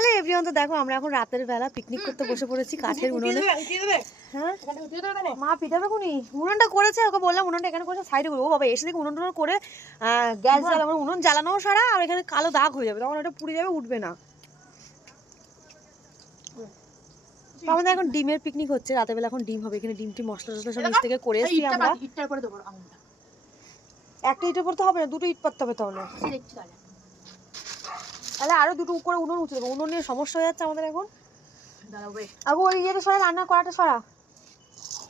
Hello everyone, তো দেখো আমরা এখন রাতের বেলা পিকনিক করতে বসে পড়েছি কাঠের উনুনে। হ্যাঁ মা পিঠাবে কোনি উনুনটা করেছে, ওকে বললাম উনুনটা এখানে করে সাইডে করবো। ও বাবা এসে দেখি উনুন টুনুন করে গ্যাস জ্বালানো, উনুন জ্বালানো সারা, আর এখানে কালো দাগ হয়ে যাবে, তখন ওটা পুড়ে যাবে, উঠবে না। আমাদের এখন ডিমের পিকনিক হচ্ছে রাতের বেলা, এখন ডিম হবে। এখানে ডিমটি মশলা টসলা সব নিচ থেকে করে এসেছি আমরা। একটা ইটের পড়তে হবে না, দুটো ইট পাততে হবে তাহলে। তাহলে আরো দুটো উপরে উনুন উঠে দেবো, উনুন নিয়ে সমস্যা হয়ে যাচ্ছে আমাদের এখন। আগো ওই ইয়েটা সরা, রান্না করাটা সরা।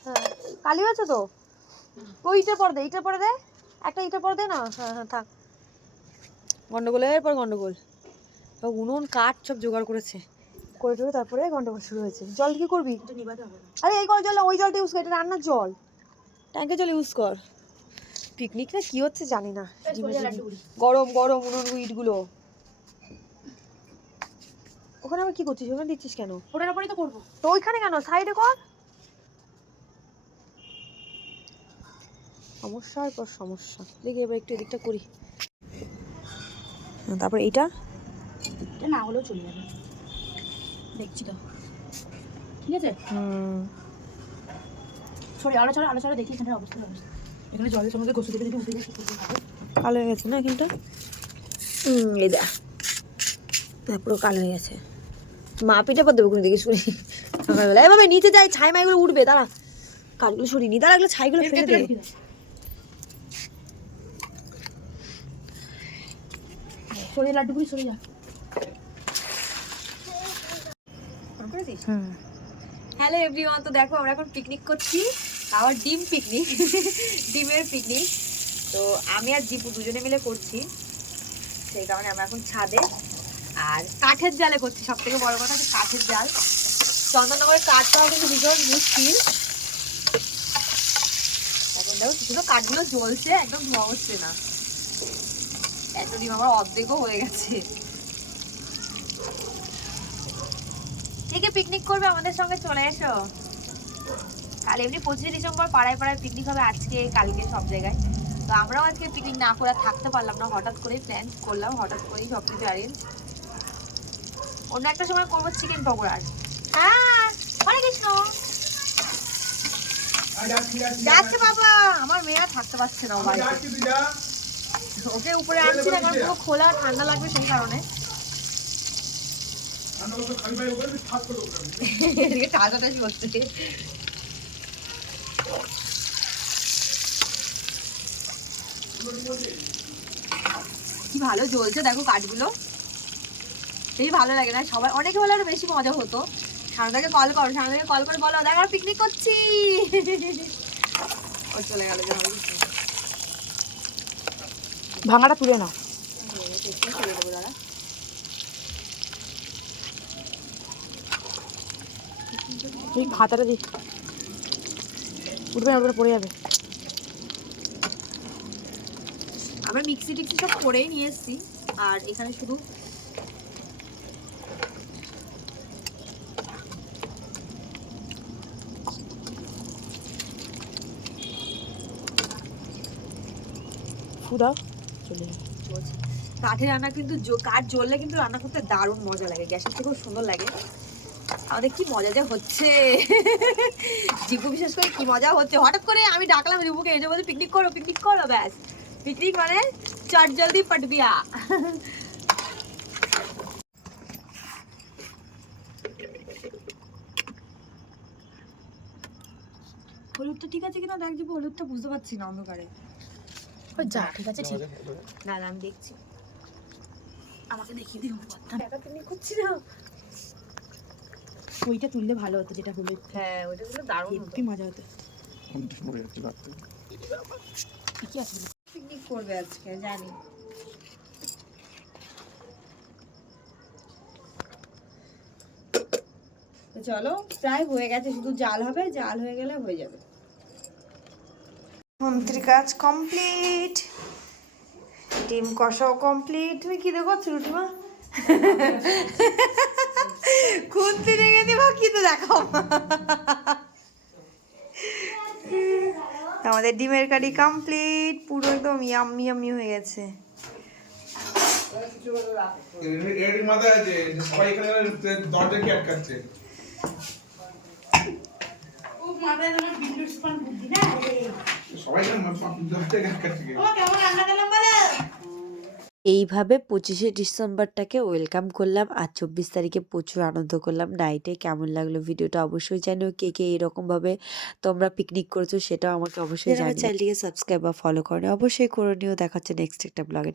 হ্যাঁ কালি হয়েছে তো, ওই ইটের পর দে, ইটের পরে দে, একটা ইটের পর দে না। হ্যাঁ হ্যাঁ থাক, গন্ডগোলের পর গন্ডগোল। উনুন কাঠ সব জোগাড় করেছে, করে টোরে তারপরে গন্ডগোল শুরু হয়েছে। জল কি করবি? আরে এই কল জল, ওই জলটা ইউজ কর, এটা রান্নার জল, ট্যাঙ্কের জল ইউজ কর। পিকনিক না কি হচ্ছে জানি না, গরম গরম উনুন ইটগুলো। ওখানে আবার কি করছিস, ওখানে দিচ্ছিস কেন? ওটার উপরেই তো করবো। তো ওইখানে কেন, সাইডে কর। সমস্যার পর সমস্যা। দেখি এবার একটু এদিকটা করি, তারপর এইটা না হলেও চলে যাবে, দেখছি তো। ঠিক আছে সরি, আলোচনা দেখি এখানটার অবস্থা। এখানে জলের সমুদ্রে ঘষে দেবে, দেখি উঠে গেছে, কালো হয়ে গেছে না এখানটা। এই দা পুরো কালো হয়ে গেছে। মা পিঠে পর দেবো কোনো দিকে শুনি সকালবেলা। এভাবে নিচে যাই, ছাই মাইগুলো উঠবে, দাঁড়া কাঠগুলো সরিয়ে নি, দাঁড়া এগুলো ছাইগুলো ফেলে দে। সরিয়ে লাড্ডুগুলি সরিয়ে যা। হ্যালো এভরিওয়ান, তো দেখো আমরা এখন পিকনিক করছি, আবার ডিম পিকনিক ডিমের পিকনিক। তো আমি আর দীপু দুজনে মিলে করছি, সেই কারণে আমরা এখন ছাদে আর কাঠের জালে করছি। সব থেকে বড় কথা হচ্ছে কাঠের জাল। চন্দননগরের কাঠ পাওয়া কিন্তু ভীষণ মুশকিল। এখন দেখো শুধু কাঠগুলো জ্বলছে, একদম ধোয়া হচ্ছে না। এত ডিম আমার অর্ধেকও হয়ে গেছে। ঠিক আছে, পিকনিক করবে আমাদের সঙ্গে চলে এসো। কাল এমনি 25 ডিসেম্বর পাড়ায় পাড়ায় পিকনিক হবে, আজকে কালকে সব জায়গায়। তো আমরাও আজকে পিকনিক না করে থাকতে পারলাম না, হঠাৎ করেই প্ল্যান করলাম, হঠাৎ করেই সব কিছু অ্যারেঞ্জ। অন্য একটা সময় করবো চিকেন পকোড়া। হ্যাঁ হরে কৃষ্ণ যাচ্ছে বাবা, আমার মেয়ে থাকতে পারছে না বাড়িতে, ওকে উপরে আনছি না কারণ পুরো খোলা ঠান্ডা লাগবে সেই কারণে। টাটাটাই করছে। কি ভালো জ্বলছে দেখো কাঠগুলো, সেই ভালো লাগে না? সবাই অনেকে হলে আরো বেশি মজা হতো। সারদাকে কল করো, সারদাকে কল করে বলো দেখো পিকনিক করছি। ও চলে গেল, ভাঙাটা তুলে নাও। এই হাতাটা দি, উঠবে না, উঠবে পড়ে যাবে। আমরা মিক্সি টিক্সি সব করেই নিয়ে এসেছি, আর এখানে শুধু দাও চলে যাবে। চলছে। কাঠে রান্না কিন্তু কাঠ জ্বললে কিন্তু রান্না করতে দারুণ মজা লাগে, গ্যাসের থেকেও সুন্দর লাগে। আমাদের কি মজা যে হচ্ছে, জিপু বিশেষ করে কি মজা হচ্ছে। হঠাৎ করে আমি ডাকলাম জিপুকে, এই যে বলছে পিকনিক করো, ব্যাস পিকনিক মানে চট জলদি পট বিয়া। হলুদটা ঠিক আছে কিনা দেখ জিপু, হলুদটা বুঝতে পারছি না অন্ধকারে। যা ঠিক আছে, ঠিক না আমি দেখছি, আমাকে দেখিয়ে দিও। একা পিকনিক করছি না, ওইটা তুললে ভালো হতো, যেটা হলুদ। হ্যাঁ ওইটা দিলে দারুণ হতো, কি মজা হতো। কি আছে পিকনিক করবে আজকে জানি। চলো প্রায় হয়ে গেছে, শুধু জাল হবে, জাল হয়ে গেলে হয়ে যাবে। মন্ত্রী কাজ কমপ্লিট, ডিম কষাও কমপ্লিট। তুমি কি দেখছো রুটিমা? খুন্তি রেখে দিবা কি তো দেখো। আমাদের ডিমের কারি কমপ্লিট, পুরো একদম ইয়াম্মি ইয়াম্মি হয়ে গেছে। এর মাথায় আছে যে সবাই এখানে দরজাকে আটকাচ্ছে। ও মাথায় তোমার বিদ্যুৎ স্পান বুদ্ধি না রে। সবাই এখানে দরজাকে আটকাচ্ছে। ও কেমন রান্না করলাম বলো? এইভাবে 25শে ডিসেম্বরটাকে ওয়েলকাম করলাম আর 24 তারিখে প্রচুর আনন্দ করলাম নাইটে। কেমন লাগলো ভিডিওটা অবশ্যই জানিও, কে কে এরকমভাবে তোমরা পিকনিক করেছো সেটাও আমাকে অবশ্যই জানিও। চ্যানেলটিকে সাবস্ক্রাইব বা ফলো করো অবশ্যই করে নিও। দেখা হচ্ছে নেক্সট একটা ব্লগে।